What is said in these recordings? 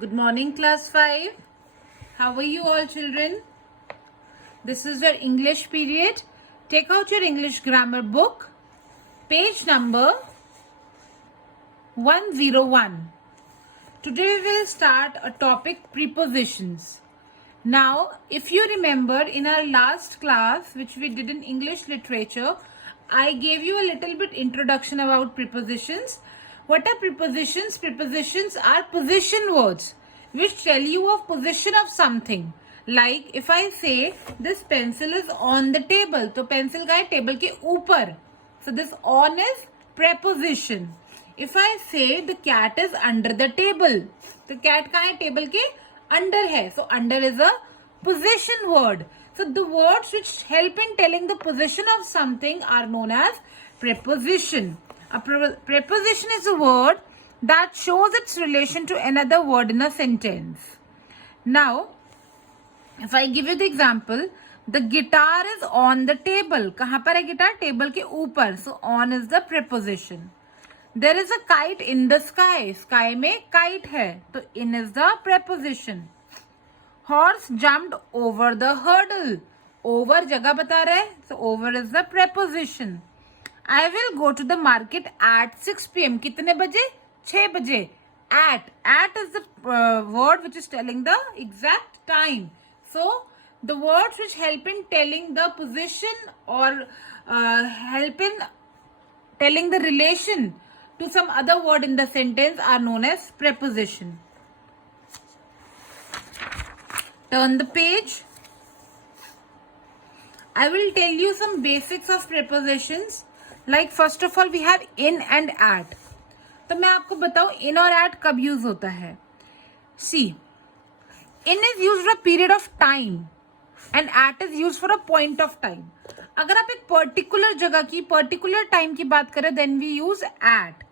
Good morning, class 5. How are you all, children? This is your English period. Take out your English grammar book, page number 101. Today we will start a topic, prepositions. Now, if you remember in our last class, which we did in English literature, I gave you a little bit introduction about prepositions. What are prepositions? Prepositions are position words which tell you of position of something. Like if I say this pencil is on the table, तो pencil का है table के ऊपर. So this on is preposition. If I say the cat is under the table, तो cat कहाँ है? Table के under है. So under is a position word. So the words which help in telling the position of something are known as preposition. A preposition is a word that shows its relation to another word in a sentence. Now, if I give you the example, the guitar is on the table. कहाँ पर है guitar? Table के ऊपर. So on is the preposition. There is a kite in the sky. Sky में kite है. तो in is the preposition. Horse jumped over the hurdle. Over जगह बता रहा है. So over is the preposition. I will go to the market at 6 p.m. कितने बजे? 6 बजे. At is the word which is telling the exact time. So the words which help in telling the position or help in telling the relation to some other word in the sentence are known as preposition. Turn the page. I will tell you some basics of prepositions. Like first of all we have in and at. तो मैं आपको बताऊं in और at कब use होता है. See, in is used for a period of time and at is used for a point of time. अगर आप एक पर्टिकुलर जगह की पर्टिकुलर टाइम की बात करें then we use at,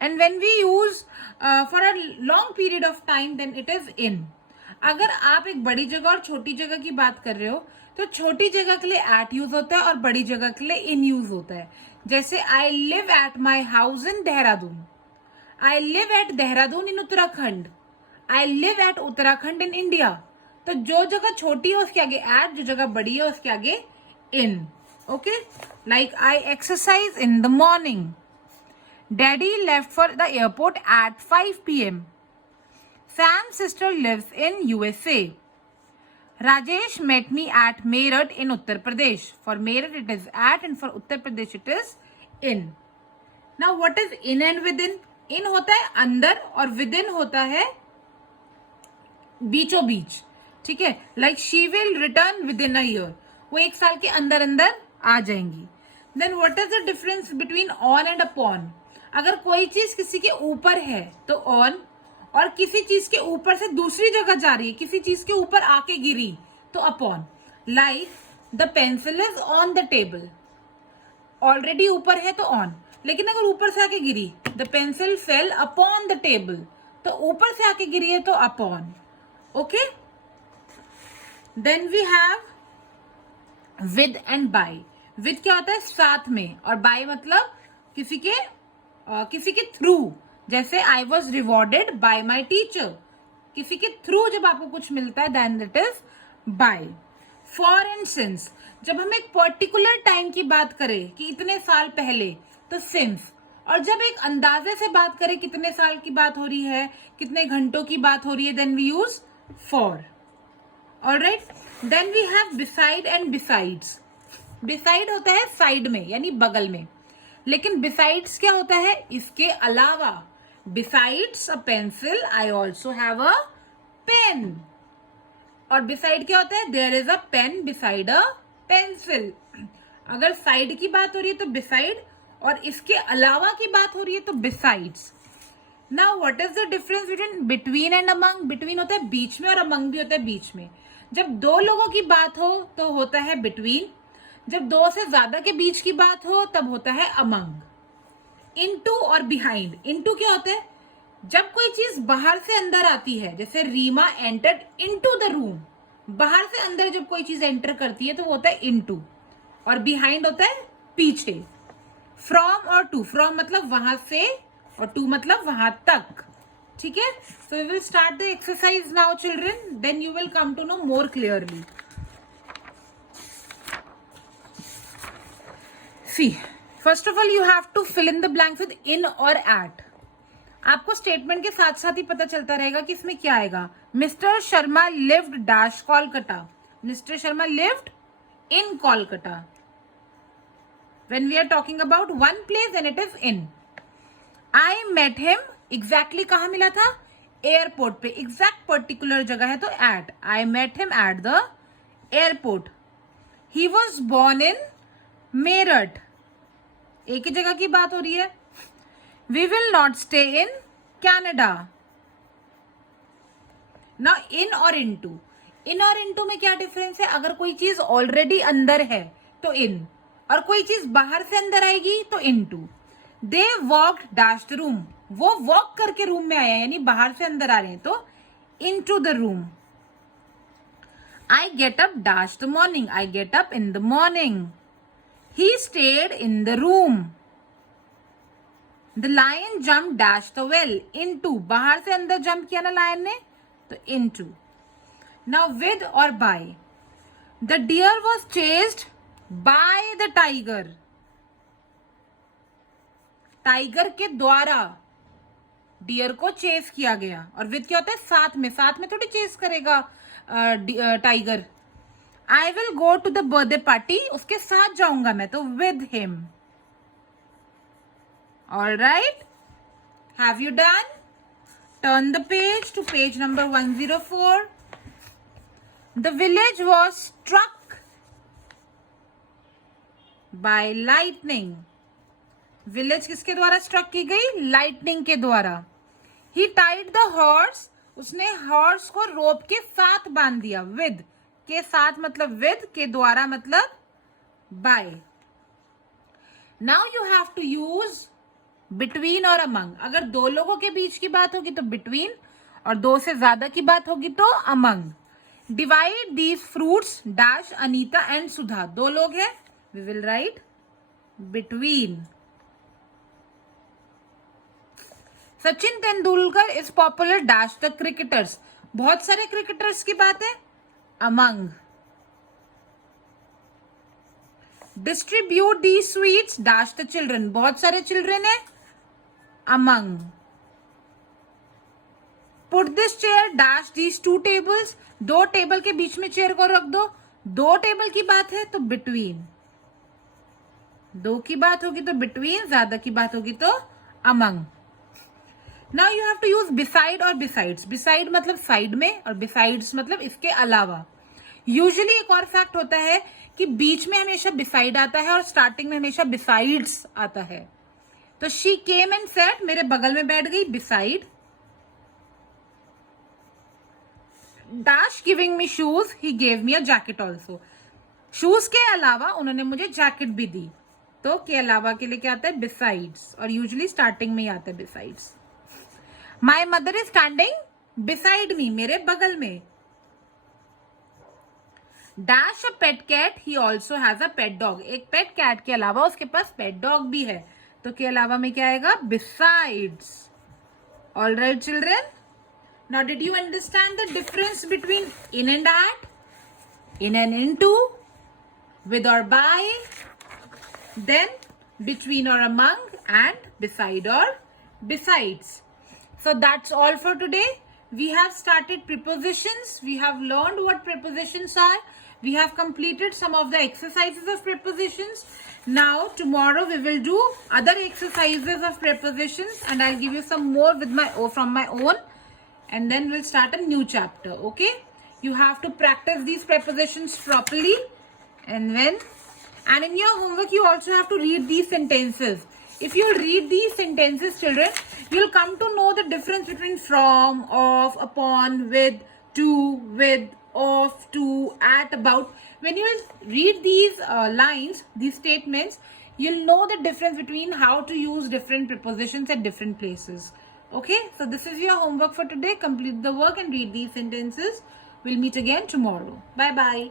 and when we use for a long period of time then it is in. अगर आप एक बड़ी जगह और छोटी जगह की बात कर रहे हो तो छोटी जगह के लिए at यूज होता है और बड़ी जगह के लिए in यूज होता है. जैसे I live at my house in Dehradun. I live at Dehradun in Uttarakhand. I live at Uttarakhand in India. तो जो जगह छोटी है उसके आगे at, जो जगह बड़ी है उसके आगे in. Okay? Like I exercise in the morning. Daddy left for the airport at 5 p.m. Sam's sister lives in USA. Rajesh met me at Meerut in Uttar Pradesh. For Meerut it is at and for Uttar Pradesh it is in. Now what is in and within? In होता है अंदर और within होता है बीचों बीच. ठीक है. Like she will return within a year. वो एक साल के अंदर अंदर आ जाएंगी. Then what is the difference between on and upon? अगर कोई चीज किसी के ऊपर है तो on, और किसी चीज के ऊपर से दूसरी जगह जा रही है, किसी चीज के ऊपर आके गिरी तो upon. Like the pencil is on the table. Already ऊपर है तो ऑन, लेकिन अगर ऊपर से आके गिरी the pencil fell upon the table, तो ऊपर से आके गिरी है तो upon. Okay. Then we have with and by. With क्या होता है? साथ में, और बाय मतलब किसी के थ्रू. जैसे I was rewarded by my teacher. किसी के थ्रू जब आपको कुछ मिलता है then it is by. For instance, जब हम एक पर्टिकुलर टाइम की बात करें कि इतने साल पहले तो सिंस, और जब एक अंदाजे से बात करें कितने साल की बात हो रही है, कितने घंटों की बात हो रही है, then we use for. Alright. Then we have beside and besides. Beside होता है साइड में यानी बगल में, लेकिन बिसाइड्स क्या होता है? इसके अलावा. Besides a pencil, I also have a pen. और beside क्या होता है? There is a pen beside a pencil. अगर side की बात हो रही है तो beside, और इसके अलावा की बात हो रही है तो besides. Now what is the difference between and among? Between होता है बीच में और among भी होता है बीच में. जब दो लोगों की बात हो तो होता है between. जब दो से ज्यादा के बीच की बात हो तब होता है among. इनटू और बिहाइंड. इनटू क्या होता है? जब कोई चीज बाहर से अंदर आती है, जैसे Reema entered into the room. बाहर से अंदर जब कोई चीज एंटर करती है तो वो होता है इनटू, और बिहाइंड होता है पीछे. फ्रॉम और टू. फ्रॉम मतलब वहां से और टू मतलब वहां तक. ठीक है. So we will start the exercise now, children. Then you will come to know more clearly. See, first of all you have to fill in the blanks with in or at. आपको statement के साथ साथ ही पता चलता रहेगा कि इसमें क्या आएगा. Mister Sharma lived dash Kolkata. Mister Sharma lived in Kolkata. When we are talking about one place, then it is in. I met him. Exactly कहाँ मिला था? एयरपोर्ट पे. एग्जैक्ट पर्टिकुलर जगह है तो at. I met him at the airport. He was born in Meerut. एक ही जगह की बात हो रही है. We will not stay in Canada. Now in और into. In और into में क्या डिफरेंस है? अगर कोई चीज ऑलरेडी अंदर है तो in, और कोई चीज बाहर से अंदर आएगी तो into. They walked dash the room. वो वॉक करके रूम में आया, यानी बाहर से अंदर आ रहे हैं तो into the room. I get up dash the morning. I get up in the morning. He stayed in the room. The lion jumped dash the well. Into. बाहर से अंदर जंप किया ना लायन ने तो into. Now with or by. The deer was chased by the tiger. Tiger के द्वारा dear को चेस किया गया. और विद क्या होता है? साथ में. साथ में थोड़ी चेस करेगा tiger. I will go to the birthday party. उसके साथ जाऊंगा मैं तो with him. All right. Have you done? Turn the page to page number 104. The village was struck by lightning. Village किसके द्वारा struck की गई? Lightning के द्वारा. He tied the horse. उसने horse को rope के साथ बांध दिया. With के साथ मतलब with, के द्वारा मतलब by. Now you have to use between और अमंग. अगर दो लोगों के बीच की बात होगी तो बिटवीन, और दो से ज्यादा की बात होगी तो among. Divide these fruits dash Anita and Sudha. दो लोग हैं, we will write between. Sachin Tendulkar is popular dash the cricketers. बहुत सारे क्रिकेटर्स की बात है, among. Distribute the sweets dash the children. बहुत सारे चिल्ड्रन है, among. Put this chair dash these two tables. दो टेबल के बीच में चेयर को रख दो. दो टेबल की बात है तो between. दो की बात होगी तो between, ज्यादा की बात होगी तो among. Now you have to use beside और besides. Beside मतलब साइड में और besides मतलब इसके अलावा. यूजुअली एक और फैक्ट होता है कि बीच में हमेशा beside आता है और स्टार्टिंग में हमेशा besides आता है. तो शी केम एंड सेट, मेरे बगल में बैठ गई, beside. Dash giving me shoes. He gave me a jacket also. Shoes के अलावा उन्होंने मुझे जैकेट भी दी. तो के अलावा के लिए क्या आता है? बिसाइड्स. और यूजुअली स्टार्टिंग में ही आता है besides. My mother is standing beside me. मेरे बगल में. Dash a pet cat. He also has a pet dog. एक पेट कैट के अलावा उसके पास पेट डॉग भी है. तो के अलावा में क्या आएगा? Besides. All right children. Now did you understand the difference between in and at, in and into, with और बाय, देन बिटवीन और अमंग, एंड बिसाइड और besides. So that's all for today. We have started prepositions. We have learned what prepositions are. We have completed some of the exercises of prepositions. Now tomorrow we will do other exercises of prepositions, and I'll give you some more with from my own, and then we'll start a new chapter. Okay? You have to practice these prepositions properly, and in your homework you also have to read these sentences. If you read these sentences, children, you'll come to know the difference between from, of, upon, with, to, with, of, to, at, about. When you read these lines, these statements, you'll know the difference between how to use different prepositions at different places. Okay, so this is your homework for today. Complete the work and read these sentences. We'll meet again tomorrow. Bye-bye.